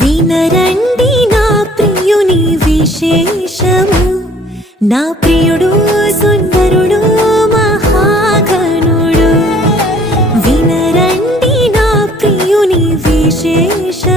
వినరండి నా ప్రియుని విశేషము, నా ప్రియుడు సుందరుడు మహాగణుడు. వినరండి నా ప్రియుని విశేషము.